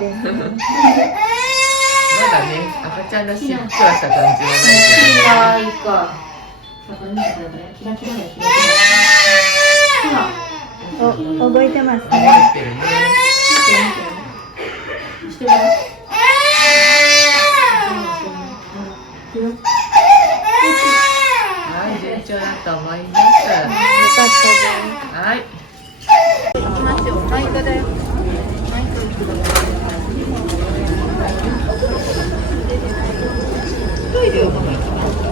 です。まだね、赤ちゃんらしいふっくらした感じはないけど。いか。キラキラだよ、キラキラ。お、覚えてます覚えね。てるね。してる。はい、順調だと思います。よかったはい。行きますよ。マイクだよ。マイク行くだよ。トイレはどこ行きますか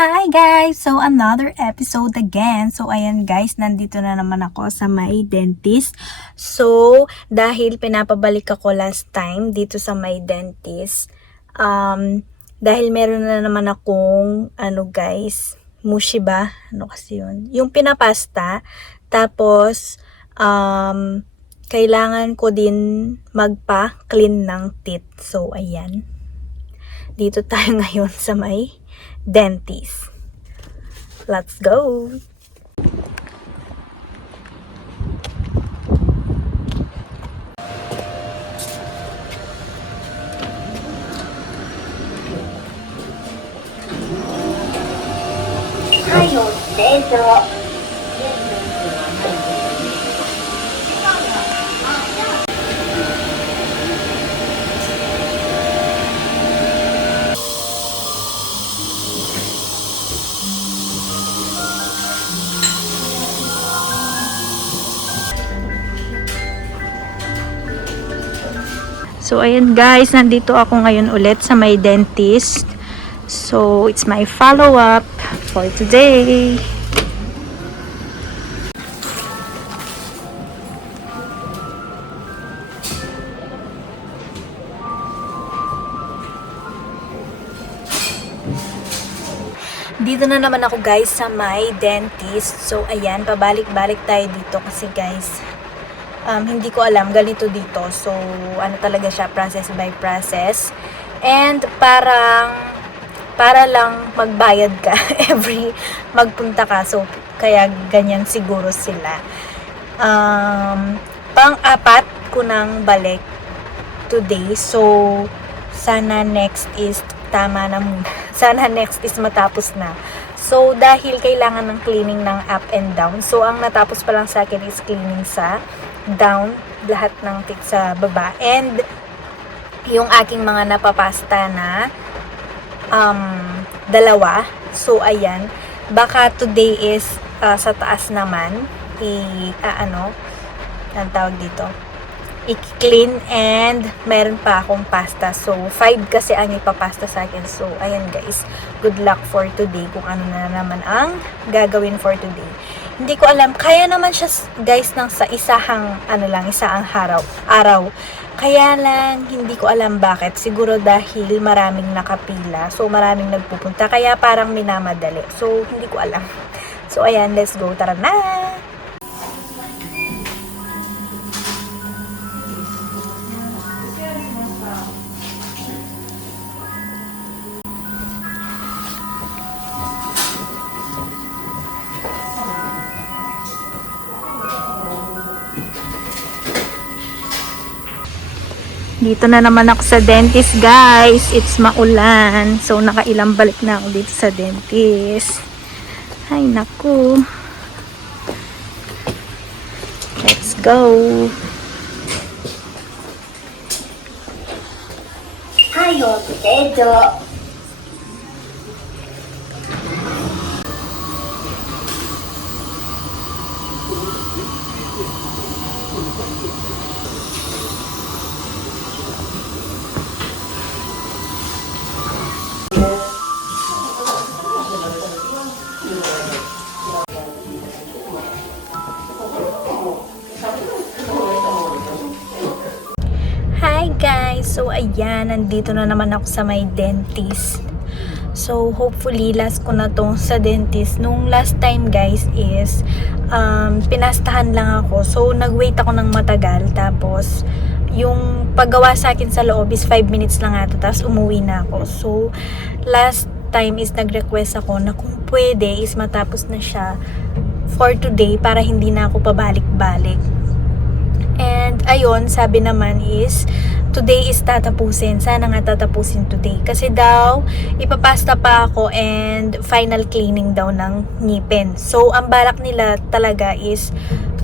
？Hi guys! So another episode again. So ayan guys, nandito na naman ako sa my dentist. So dahil pinapabalik ako last time dito sa my dentist, dahil meron na naman akong guys, mushiba, ano kasi yun? Yung pinapasta, tapos kailangan ko din magpa-clean ng teeth. So ayan, dito tayo ngayon sa may dentist. Let's go! So, ayan guys, nandito ako ngayon ulit sa my dentist. So, it's my follow-up for today. Dito na naman ako guys sa my dentist. So, ayan, pabalik-balik tayo dito kasi guys, hindi ko alam ganito dito. So, ano talaga siya, process by process. And para lang magbayad ka every magpunta ka. So, kaya ganyan siguro sila. Pang-apat ko nang balik today. So, sana next is tama na muna. Sana next is matapos na. So, dahil kailangan ng cleaning ng up and down. So, ang natapos pa lang sa akin is cleaning sa down, lahat ng teeth sa baba. And, yung aking mga napapasta na dalawa. So, ayan. Baka today is sa taas naman. Ang tawag dito, i-clean, and meron pa akong pasta. So, 5 kasi ang ipapasta sa akin. So, ayan guys. Good luck for today kung ano na naman ang gagawin for today. Hindi ko alam. Kaya naman siya guys ng sa isang araw. Kaya lang, hindi ko alam bakit. Siguro dahil maraming nakapila. So, maraming nagpupunta. Kaya parang minamadali. So, hindi ko alam. So, ayan. Let's go. Tara na! Dito na naman ako sa dentist, guys. It's maulan. So, nakailang balik na ako dito sa dentist. Ay, naku. Let's go. Hayo, potato. Hi guys! So ayan, nandito na naman ako sa my dentist. So hopefully last ko na to sa dentist. Nung last time guys is pinastahan lang ako. So nag-wait ako ng matagal. Tapos yung paggawa sa akin sa loob is 5 minutes lang ata. Tapos umuwi na ako. So last time is nag-request ako na kung pwede is matapos na siya for today para hindi na ako pabalik-balik. And ayun, sabi naman is today is tatapusin. Sana nga tatapusin today. Kasi daw, ipapasta pa ako and final cleaning daw ng ngipin. So, ang balak nila talaga is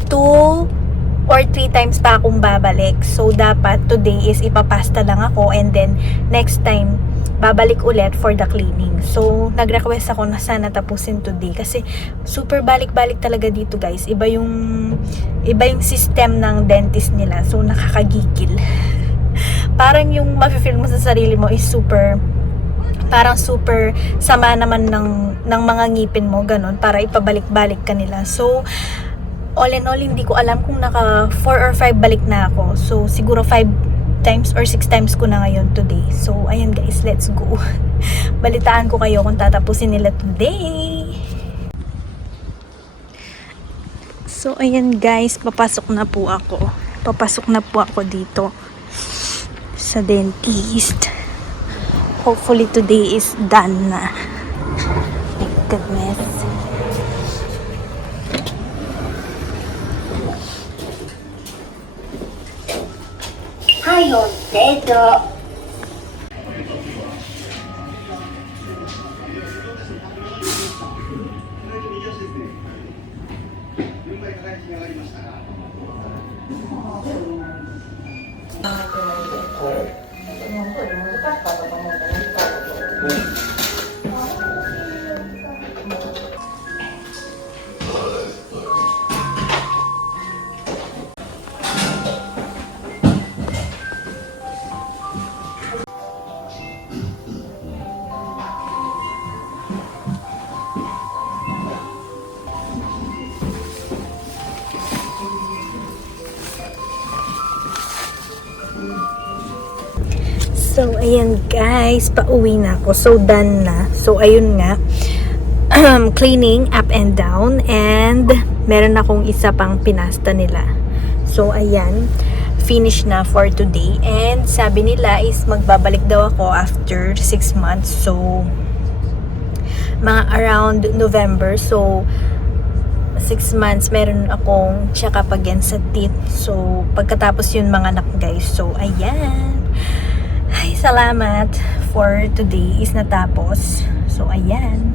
2 or 3 times pa akong babalik. So, dapat today is ipapasta lang ako and then next time, babalik ulit for the cleaning. So, nag-request ako na sana tapusin today kasi super balik-balik talaga dito guys. Iba yung system ng dentist nila. So, nakakagigil. Parang yung mafe-feel mo sa sarili mo is parang super sama naman ng mga ngipin mo, ganun, para ipabalik-balik ka nila. So, all in all, hindi ko alam kung naka 4 or 5 balik na ako. So, siguro 5 times or 6 times ko na ngayon today. So, ayan guys, let's go. Balitaan ko kayo kung tatapusin nila today. So, ayan guys, papasok na po ako. Papasok na po ako dito sa dentist. Hopefully today is done na. My goodness. Hayon dedo. So, ayan guys, pauwi na ako. So, done na. So, ayun nga. Cleaning up and down. And, meron akong isa pang pinasta nila. So, ayan. Finish na for today. And, sabi nila is magbabalik daw ako after 6 months. So, mga around November. So, 6 months, meron akong check-up again sa teeth. So, pagkatapos yun mga anak guys. So, ayan. Ay, salamat for today is natapos. So, ayan.